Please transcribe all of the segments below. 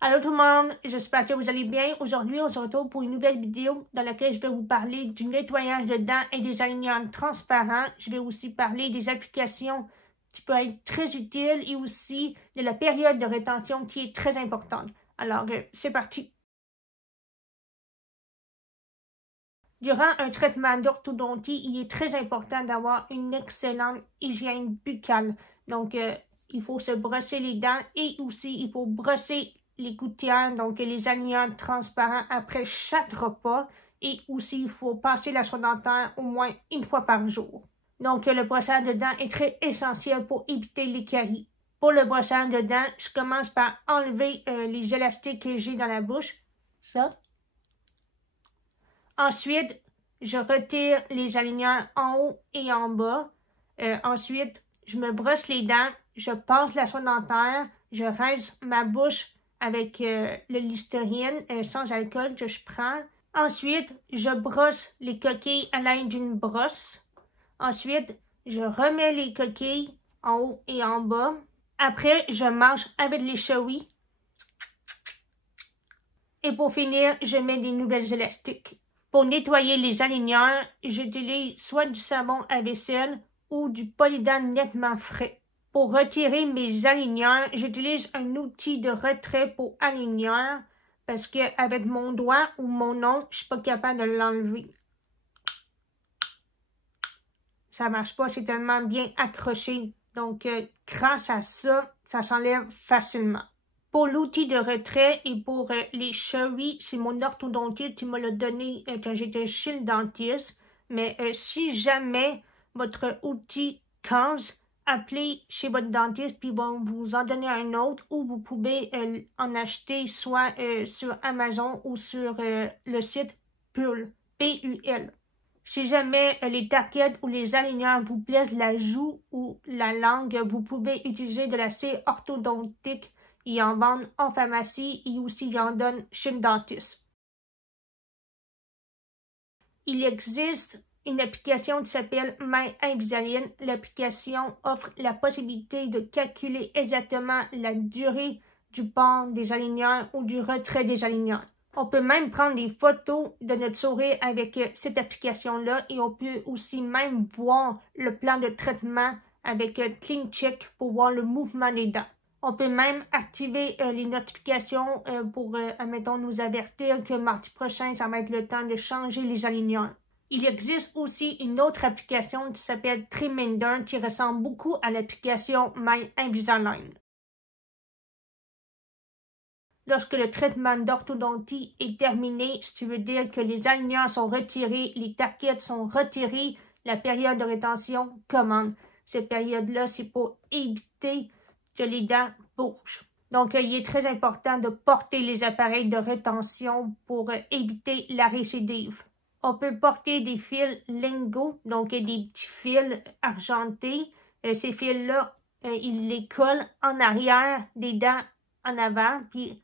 Allô tout le monde, j'espère que vous allez bien. Aujourd'hui, on se retrouve pour une nouvelle vidéo dans laquelle je vais vous parler du nettoyage de dents et des alignants transparents. Je vais aussi parler des applications qui peuvent être très utiles et aussi de la période de rétention qui est très importante. Alors, c'est parti. Durant un traitement d'orthodontie, il est très important d'avoir une excellente hygiène buccale. Donc, il faut se brosser les dents et aussi il faut brosser les gouttières, donc les alignants transparents après chaque repas. Et aussi, il faut passer la soie dentaire au moins une fois par jour. Donc, le brossage de dents est très essentiel pour éviter les caries. Pour le brossage de dents, je commence par enlever les élastiques que j'ai dans la bouche. Ça. Ensuite, je retire les alignants en haut et en bas. Ensuite, je me brosse les dents, je passe la soie dentaire, je rince ma bouche avec le Listerine sans alcool que je prends. Ensuite, je brosse les coquilles à l'aide d'une brosse. Ensuite, je remets les coquilles en haut et en bas. Après, je mange avec les chevilles. Et pour finir, je mets des nouvelles élastiques. Pour nettoyer les aligneurs, j'utilise soit du savon à vaisselle ou du polydent nettement frais. Pour retirer mes aligneurs, j'utilise un outil de retrait pour aligneurs parce qu'avec mon doigt ou mon ongle, je suis pas capable de l'enlever. Ça marche pas, c'est tellement bien accroché. Donc, grâce à ça, ça s'enlève facilement. Pour l'outil de retrait et pour les chevilles, c'est mon orthodontiste qui me l'a donné quand j'étais chez le dentiste. Mais si jamais votre outil casse, appelez chez votre dentiste puis ils vont vous en donner un autre ou vous pouvez en acheter soit sur Amazon ou sur le site PUL, P-U-L. Si jamais les targettes ou les aligneurs vous plaisent la joue ou la langue, vous pouvez utiliser de la cire orthodontique. Ils en vendent en pharmacie et aussi ils en donnent chez le dentiste. Il existe une application qui s'appelle My Invisalign. L'application offre la possibilité de calculer exactement la durée du port des aligneurs ou du retrait des aligneurs. On peut même prendre des photos de notre sourire avec cette application-là et on peut aussi même voir le plan de traitement avec CleanCheck pour voir le mouvement des dents. On peut même activer les notifications pour, admettons, nous avertir que mardi prochain, ça va être le temps de changer les aligneurs. Il existe aussi une autre application qui s'appelle Triminder qui ressemble beaucoup à l'application My Invisalign. Lorsque le traitement d'orthodontie est terminé, ce qui veut dire que les aligneurs sont retirés, les targettes sont retirées, la période de rétention commence. Cette période-là, c'est pour éviter que les dents bougent. Donc, il est très important de porter les appareils de rétention pour éviter la récidive. On peut porter des fils lingots, donc des petits fils argentés. Ces fils-là, ils les collent en arrière des dents en avant, puis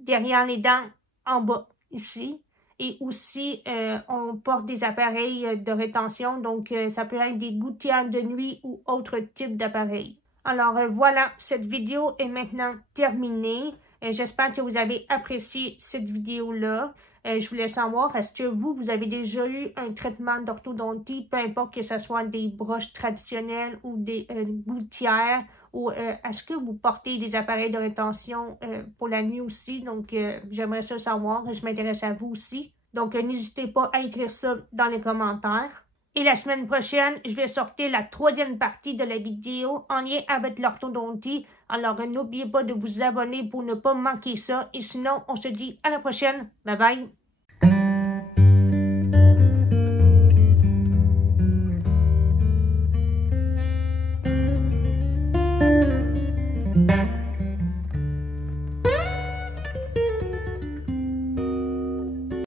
derrière les dents en bas, ici. Et aussi, on porte des appareils de rétention, donc ça peut être des gouttières de nuit ou autre type d'appareil. Alors voilà, cette vidéo est maintenant terminée. J'espère que vous avez apprécié cette vidéo-là. Je voulais savoir, est-ce que vous avez déjà eu un traitement d'orthodontie, peu importe que ce soit des broches traditionnelles ou des gouttières, ou est-ce que vous portez des appareils de rétention pour la nuit aussi? Donc, j'aimerais ça savoir, je m'intéresse à vous aussi. Donc, n'hésitez pas à écrire ça dans les commentaires. Et la semaine prochaine, je vais sortir la troisième partie de la vidéo en lien avec l'orthodontie. Alors, n'oubliez pas de vous abonner pour ne pas manquer ça. Et sinon, on se dit à la prochaine. Bye bye!